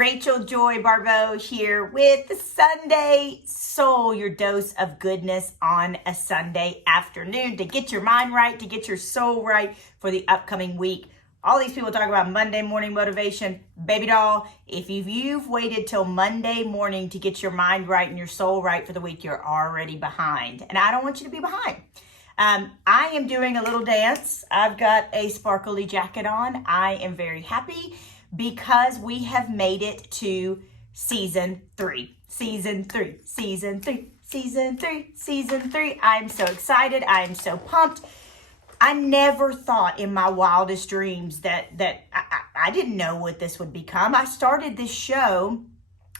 Rachel Joy Baribeau here with the Sunday Soul, your dose of goodness on a Sunday afternoon to get your mind right, to get your soul right for the upcoming week. All these people talk about Monday morning motivation. Baby doll, if you've waited till Monday morning to get your mind right and your soul right for the week, you're already behind. And I don't want you to be behind. I am doing a little dance. I've got a sparkly jacket on. I am very happy because we have made it to season 3. Season 3, season 3, season 3, season 3. I'm so excited. I am so pumped. I never thought in my wildest dreams that I didn't know what this would become. I started this show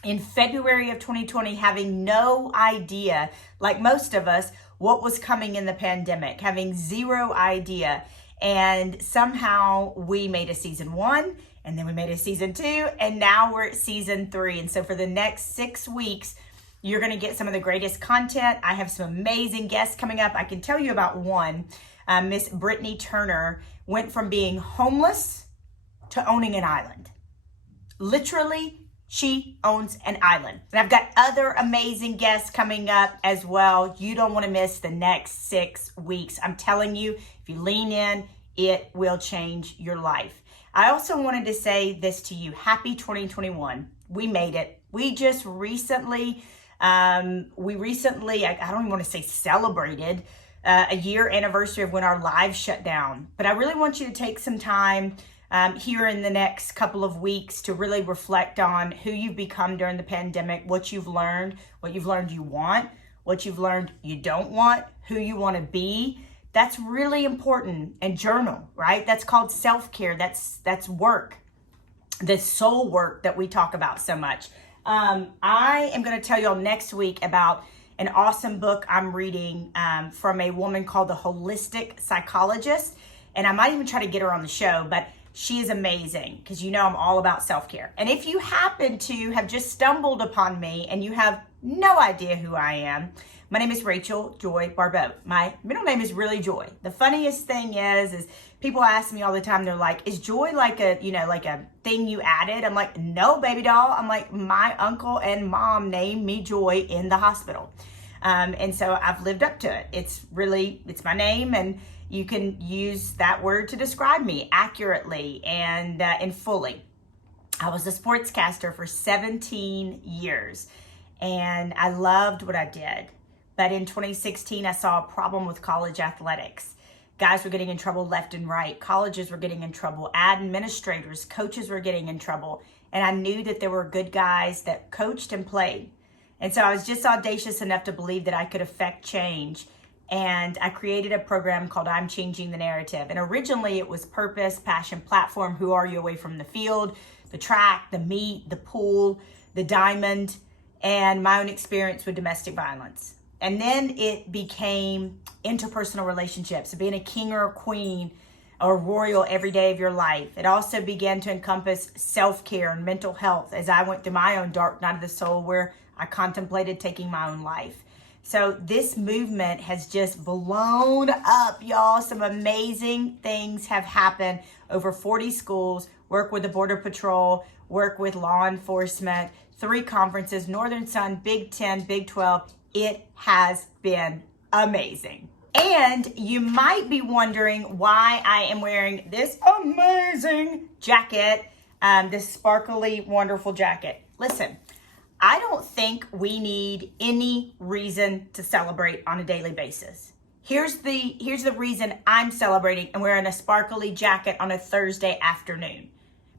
in February of 2020 having no idea, like most of us, what was coming in the pandemic, having zero idea. And somehow we made a season 1, and then we made a season 2, and now we're at season 3. And so for the next 6 weeks, you're going to get some of the greatest content. I have some amazing guests coming up. I can tell you about one. Miss Brittany Turner went from being homeless to owning an island. Literally, she owns an island. And I've got other amazing guests coming up as well. You don't want to miss the next 6 weeks. I'm telling you, if you lean in, it will change your life. I also wanted to say this to you. Happy 2021. We made it. We just recently, I don't even want to say celebrated a year anniversary of when our lives shut down. But I really want you to take some time here in the next couple of weeks to really reflect on who you've become during the pandemic, what you've learned you want, what you've learned you don't want, who you want to be. That's really important. And journal, right? That's called self-care. That's work, the soul work that we talk about so much. I am going to tell y'all next week about an awesome book I'm reading from a woman called the Holistic Psychologist. And I might even try to get her on the show, but she is amazing because you know I'm all about self-care. And if you happen to have just stumbled upon me and you have no idea who I am, my name is Rachel Joy Baribeau. My middle name is really Joy. The funniest thing is people ask me all the time, they're like, is Joy like a thing you added? I'm like, no, baby doll. I'm like, my uncle and mom named me Joy in the hospital. And so I've lived up to it. It's my name, and you can use that word to describe me accurately and fully. I was a sportscaster for 17 years, and I loved what I did. But in 2016, I saw a problem with college athletics. Guys were getting in trouble left and right. Colleges were getting in trouble. Administrators, coaches were getting in trouble. And I knew that there were good guys that coached and played. And so I was just audacious enough to believe that I could affect change. And I created a program called I'm Changing the Narrative. And originally it was purpose, passion, platform. Who are you away from the field, the track, the meet, the pool, the diamond, and my own experience with domestic violence. And then it became interpersonal relationships, being a king or a queen or royal every day of your life. It also began to encompass self-care and mental health as I went through my own dark night of the soul where I contemplated taking my own life. So this movement has just blown up, y'all. Some amazing things have happened. Over 40 schools, work with the Border Patrol, work with law enforcement, 3 conferences, Northern Sun, Big 10, Big 12. It has been amazing. And you might be wondering why I am wearing this amazing jacket, this sparkly, wonderful jacket. Listen, I don't think we need any reason to celebrate on a daily basis. Here's the reason I'm celebrating and wearing a sparkly jacket on a Thursday afternoon.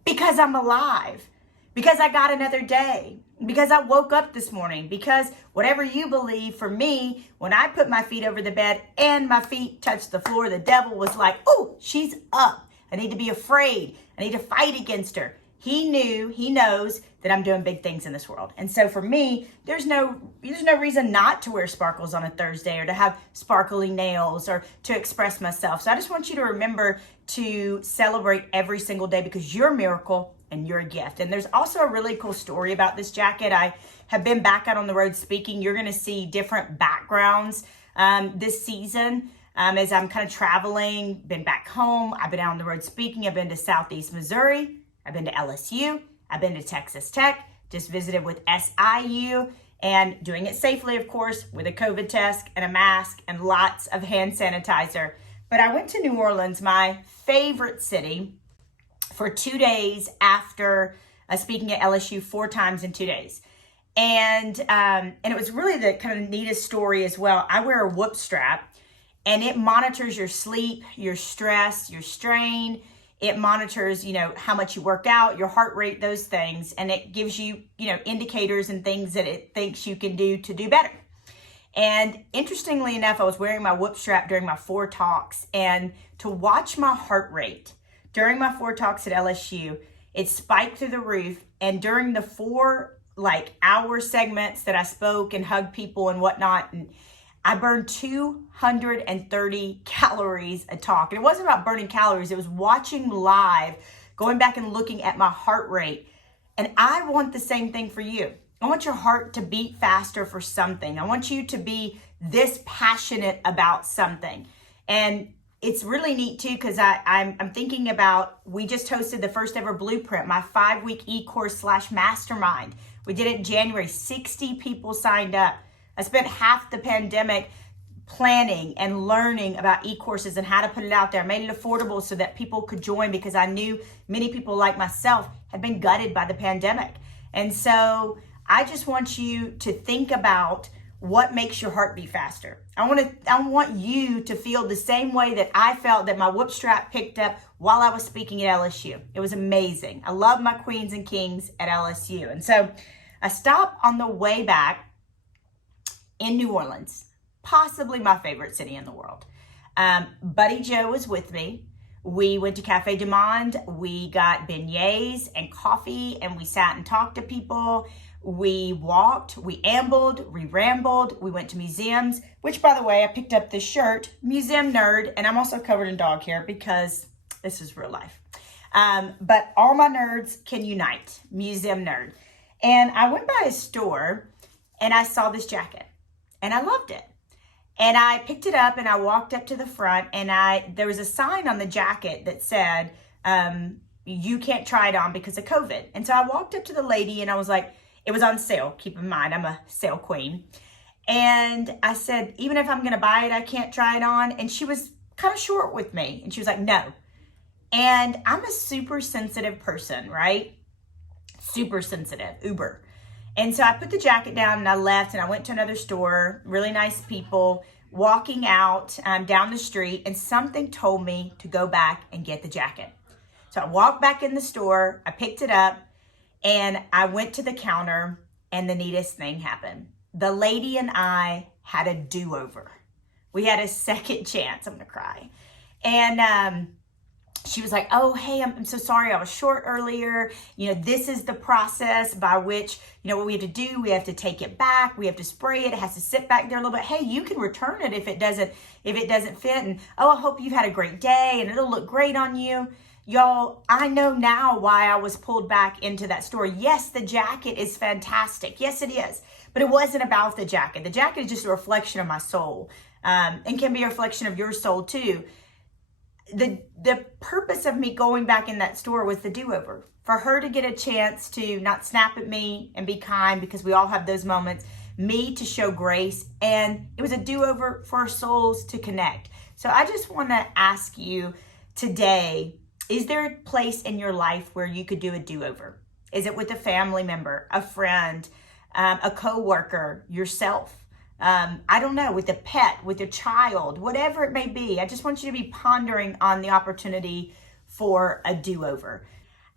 Because I'm alive. Because I got another day. Because I woke up this morning. Because whatever you believe, for me, when I put my feet over the bed and my feet touched the floor, the devil was like, oh, she's up. I need to be afraid. I need to fight against her. He knows that I'm doing big things in this world. And so for me, there's no reason not to wear sparkles on a Thursday or to have sparkly nails or to express myself. So I just want you to remember to celebrate every single day because you're a miracle and you're a gift. And there's also a really cool story about this jacket. I have been back out on the road speaking. You're going to see different backgrounds this season as I'm kind of traveling, been back home. I've been out on the road speaking. I've been to Southeast Missouri. I've been to LSU. I've been to Texas Tech, just visited with SIU, and doing it safely, of course, with a COVID test and a mask and lots of hand sanitizer. But I went to New Orleans, my favorite city, for 2 days after speaking at LSU 4 times in 2 days. And it was really the kind of neatest story as well. I wear a whoop strap, and it monitors your sleep, your stress, your strain. It monitors, how much you work out, your heart rate, those things. And it gives you, indicators and things that it thinks you can do to do better. And interestingly enough, I was wearing my whoop strap during my 4 talks, and to watch my heart rate during my 4 talks at LSU, it spiked through the roof. And during the 4 hour segments that I spoke and hugged people and whatnot, and I burned 230 calories a talk. And it wasn't about burning calories. It was watching live, going back and looking at my heart rate. And I want the same thing for you. I want your heart to beat faster for something. I want you to be this passionate about something. And it's really neat too, because I'm thinking about, we just hosted the first ever Blueprint, my 5-week e-course / mastermind. We did it in January. 60 people signed up. I spent half the pandemic planning and learning about e-courses and how to put it out there. I made it affordable so that people could join, because I knew many people like myself had been gutted by the pandemic. And so I just want you to think about what makes your heart beat faster. I want you to feel the same way that I felt that my whoop strap picked up while I was speaking at LSU. It was amazing. I love my queens and kings at LSU. And so I stopped on the way back in New Orleans, possibly my favorite city in the world. Buddy Joe was with me. We went to Cafe du Monde. We got beignets and coffee, and we sat and talked to people. We walked, we ambled, we rambled, we went to museums, which, by the way, I picked up this shirt, Museum Nerd, and I'm also covered in dog hair because this is real life. But all my nerds can unite, Museum Nerd. And I went by a store and I saw this jacket and I loved it. And I picked it up and I walked up to the front, and there was a sign on the jacket that said, you can't try it on because of COVID. And so I walked up to the lady and I was like, it was on sale. Keep in mind, I'm a sale queen. And I said, even if I'm going to buy it, I can't try it on. And she was kind of short with me. And she was like, no. And I'm a super sensitive person, right? Super sensitive, uber. And so I put the jacket down and I left, and I went to another store, really nice people, walking out down the street, and something told me to go back and get the jacket. So I walked back in the store, I picked it up, and I went to the counter, and the neatest thing happened. The lady and I had a do-over. We had a second chance. I'm gonna cry. And she was like, oh, hey, I'm so sorry I was short earlier. This is the process by which, what we have to do. We have to take it back. We have to spray it. It has to sit back there a little bit. Hey, you can return it if it doesn't fit. And I hope you've had a great day and it'll look great on you. Y'all, I know now why I was pulled back into that store. Yes, the jacket is fantastic. Yes, it is. But it wasn't about the jacket. The jacket is just a reflection of my soul, and can be a reflection of your soul too. The purpose of me going back in that store was the do-over. For her to get a chance to not snap at me and be kind, because we all have those moments, me to show grace, and it was a do-over for our souls to connect. So I just want to ask you today, is there a place in your life where you could do a do-over? Is it with a family member, a friend, a coworker, yourself? I don't know, with a pet, with a child, whatever it may be. I just want you to be pondering on the opportunity for a do-over.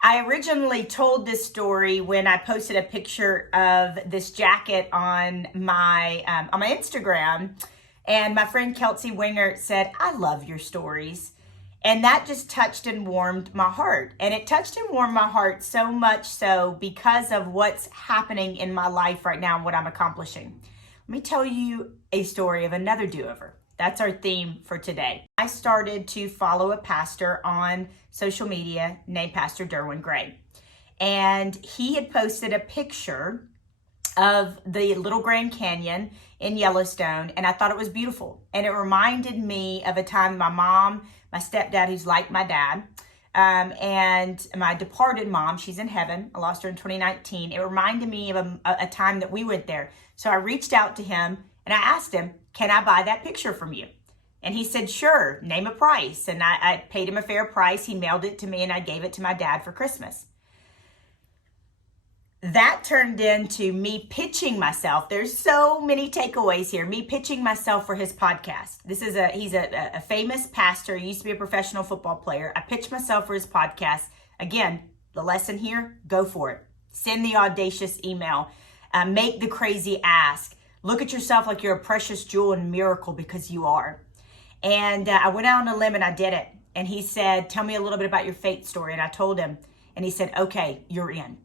I originally told this story when I posted a picture of this jacket on my Instagram, and my friend Kelsey Winger said, I love your stories. And that just touched and warmed my heart. And it touched and warmed my heart so much so because of what's happening in my life right now and what I'm accomplishing. Let me tell you a story of another do-over. That's our theme for today. I started to follow a pastor on social media named Pastor Derwin Gray. And he had posted a picture of the Little Grand Canyon in Yellowstone, and I thought it was beautiful. And it reminded me of a time my mom, my stepdad, who's like my dad, and my departed mom, she's in heaven. I lost her in 2019. It reminded me of a time that we went there. So I reached out to him and I asked him, can I buy that picture from you? And he said, sure, name a price. And I paid him a fair price. He mailed it to me and I gave it to my dad for Christmas. That turned into me pitching myself. There's so many takeaways here. Me pitching myself for his podcast. He's a famous pastor. He used to be a professional football player. I pitched myself for his podcast. Again, the lesson here, go for it. Send the audacious email. Make the crazy ask. Look at yourself like you're a precious jewel and miracle, because you are. And I went out on a limb and I did it. And he said, tell me a little bit about your faith story. And I told him, and he said, okay, you're in.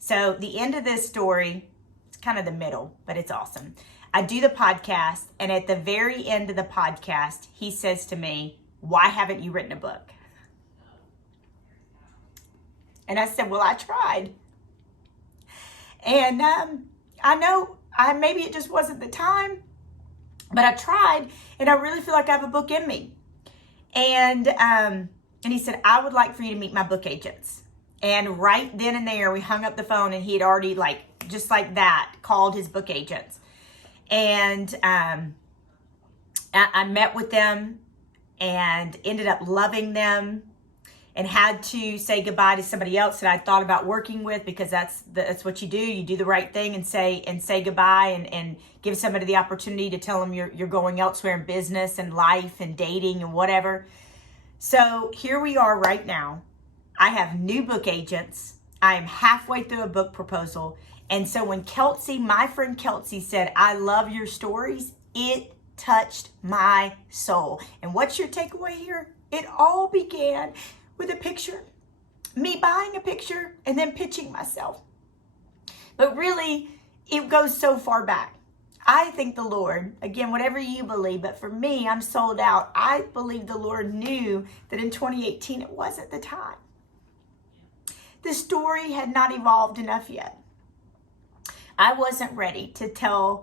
So the end of this story, it's kind of the middle, but it's awesome. I do the podcast, and at the very end of the podcast, he says to me, why haven't you written a book? And I said, well, I tried. And I know maybe it just wasn't the time, but I tried, and I really feel like I have a book in me. And he said, I would like for you to meet my book agents. And right then and there, we hung up the phone, and he had already, just like that, called his book agents. And I met with them and ended up loving them, and had to say goodbye to somebody else that I thought about working with, because that's what you do. You do the right thing and say goodbye, and give somebody the opportunity to tell them you're going elsewhere in business and life and dating and whatever. So here we are right now. I have new book agents. I am halfway through a book proposal. And so when my friend Kelsey said, I love your stories, it touched my soul. And what's your takeaway here? It all began with a picture, me buying a picture and then pitching myself. But really, it goes so far back. I think the Lord, again, whatever you believe, but for me, I'm sold out. I believe the Lord knew that in 2018, it wasn't the time. The story had not evolved enough yet. I wasn't ready to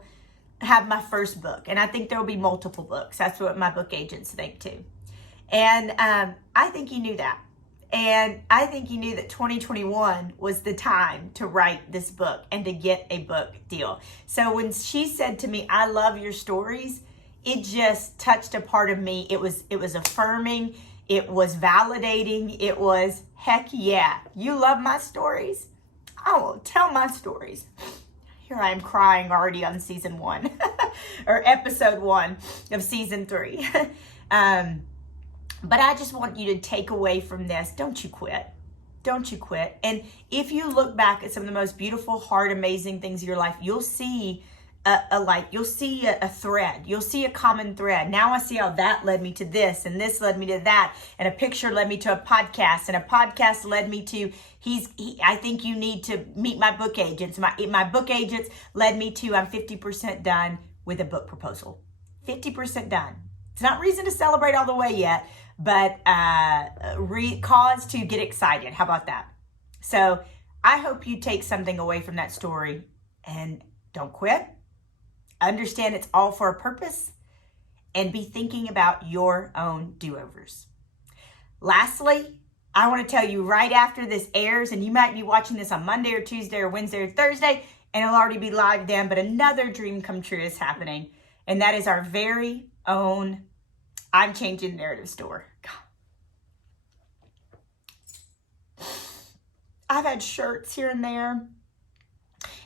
have my first book. And I think there will be multiple books. That's what my book agents think too. And I think he knew that. And I think he knew that 2021 was the time to write this book and to get a book deal. So when she said to me, I love your stories, it just touched a part of me. It was affirming. It was validating. It was, heck yeah, you love my stories? I will tell my stories. Here I am crying already on season 1 or episode 1 of season 3. But I just want you to take away from this. Don't you quit. Don't you quit. And if you look back at some of the most beautiful, hard, amazing things in your life, you'll see you'll see a thread. You'll see a common thread. Now I see how that led me to this, and this led me to that, and a picture led me to a podcast, and a podcast led me to I think you need to meet my book agents. My book agents led me to I'm 50% done with a book proposal. 50% done. It's not reason to celebrate all the way yet, but cause to get excited. How about that? So I hope you take something away from that story, and don't quit. Understand it's all for a purpose, and be thinking about your own do-overs. Lastly, I want to tell you right after this airs, and you might be watching this on Monday or Tuesday or Wednesday or Thursday, and it'll already be live then, but another dream come true is happening, and that is our very own I'm Changing the Narrative store. God. I've had shirts here and there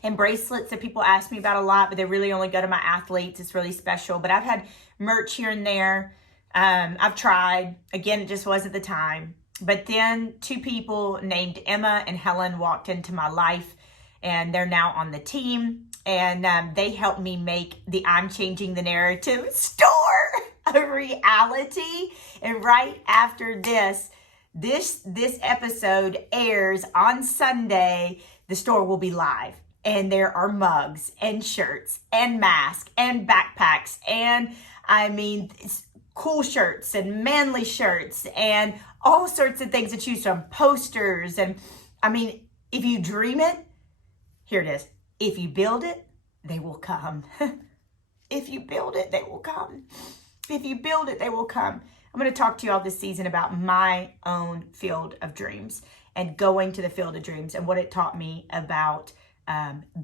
and bracelets that people ask me about a lot, but they really only go to my athletes. It's really special. But I've had merch here and there. I've tried. Again, it just wasn't the time. But then 2 people named Emma and Helen walked into my life, and they're now on the team. And they helped me make the I'm Changing the Narrative store a reality. And right after this episode airs on Sunday, the store will be live. And there are mugs and shirts and masks and backpacks and cool shirts and manly shirts and all sorts of things to choose from, posters. And if you dream it, here it is. If you build it, they will come. If you build it, they will come. If you build it, they will come. I'm going to talk to you all this season about my own field of dreams and going to the field of dreams and what it taught me about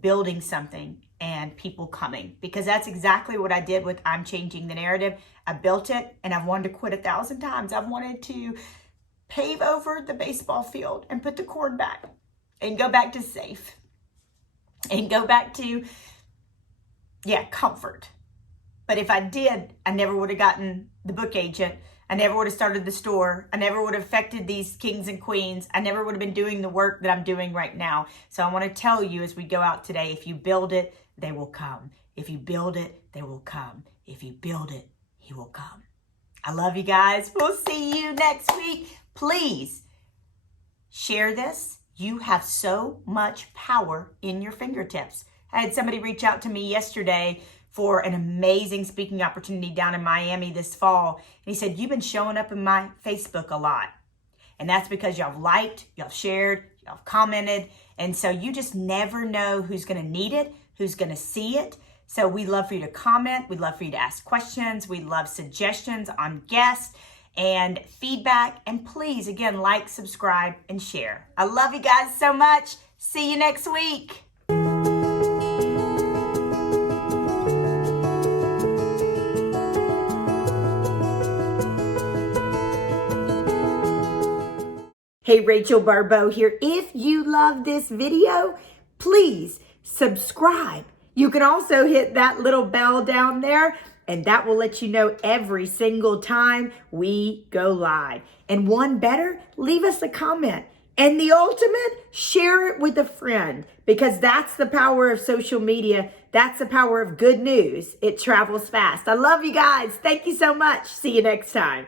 building something and people coming, because that's exactly what I did with I'm Changing the Narrative. I built it and I've wanted to quit 1,000 times. I've wanted to pave over the baseball field and put the cord back and go back to safe and go back to, comfort. But if I did, I never would have gotten the book agent. I never would have started the store. I never would have affected these kings and queens. I never would have been doing the work that I'm doing right now. So I want to tell you as we go out today, if you build it, they will come. If you build it, they will come. If you build it, he will come. I love you guys. We'll see you next week. Please share this. You have so much power in your fingertips. I had somebody reach out to me yesterday for an amazing speaking opportunity down in Miami this fall. And he said, you've been showing up in my Facebook a lot. And that's because y'all have liked, y'all have shared, y'all have commented. And so you just never know who's going to need it, who's going to see it. So we'd love for you to comment. We'd love for you to ask questions. We'd love suggestions on guests and feedback. And please, again, like, subscribe, and share. I love you guys so much. See you next week. Hey, Rachel Baribeau here. If you love this video, please subscribe. You can also hit that little bell down there, and that will let you know every single time we go live. And one better, leave us a comment. And the ultimate, share it with a friend, because that's the power of social media. That's the power of good news. It travels fast. I love you guys. Thank you so much. See you next time.